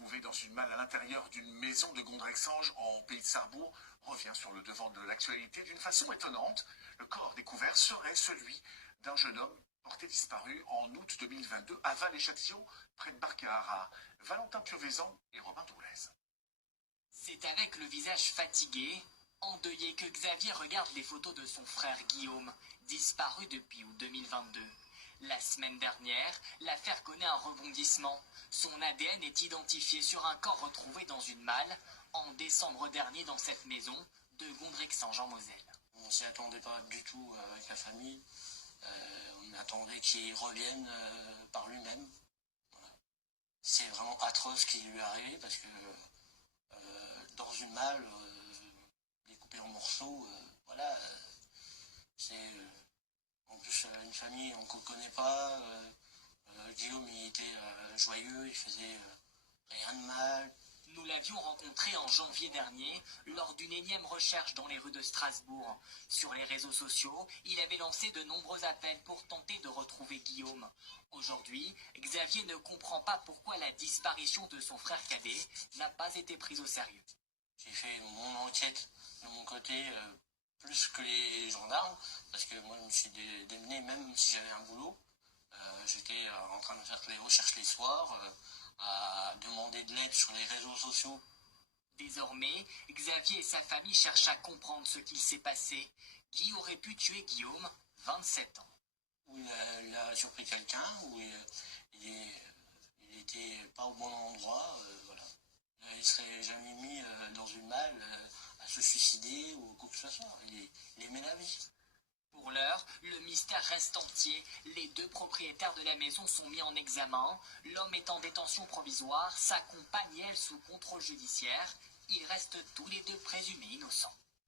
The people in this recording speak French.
trouvé dans une malle à l'intérieur d'une maison de Gondrexange en pays de Sarrebourg revient sur le devant de l'actualité d'une façon étonnante. Le corps découvert serait celui d'un jeune homme porté disparu en août 2022 à Val-et-Châtillon, près de Barcard, Valentin Piovesan et Robin Doulez. C'est avec le visage fatigué, endeuillé, que Xavier regarde les photos de son frère Guillaume, disparu depuis août 2022. La semaine dernière, l'affaire connaît un rebondissement. Son ADN est identifié sur un corps retrouvé dans une malle en décembre dernier dans cette maison de Gondrexange en Moselle. On ne s'y attendait pas du tout avec la famille. On attendait qu'il revienne par lui-même. Voilà. C'est vraiment atroce ce qui lui est arrivé parce que dans une malle, découpée en morceaux, voilà, c'est en plus une famille qu'on ne connaît pas. Guillaume, il était joyeux, il faisait rien de mal. Nous l'avions rencontré en janvier dernier lors d'une énième recherche dans les rues de Strasbourg. Sur les réseaux sociaux, il avait lancé de nombreux appels pour tenter de retrouver Guillaume. Aujourd'hui, Xavier ne comprend pas pourquoi la disparition de son frère cadet n'a pas été prise au sérieux. J'ai fait mon enquête de mon côté plus que les gendarmes, parce que moi je me suis démené même si j'avais un boulot. J'étais en train de faire les recherches les soirs, à demander de l'aide sur les réseaux sociaux. Désormais, Xavier et sa famille cherchent à comprendre ce qu'il s'est passé. Qui aurait pu tuer Guillaume, 27 ans? Où il a surpris quelqu'un, où il était pas au bon endroit, voilà. Il ne serait jamais mis dans une malle à se suicider ou quoi que ce soit. Il aimait la vie. Pour l'heure, le mystère reste entier. Les deux propriétaires de la maison sont mis en examen. L'homme est en détention provisoire, sa compagne, elle, sous contrôle judiciaire. Ils restent tous les deux présumés innocents.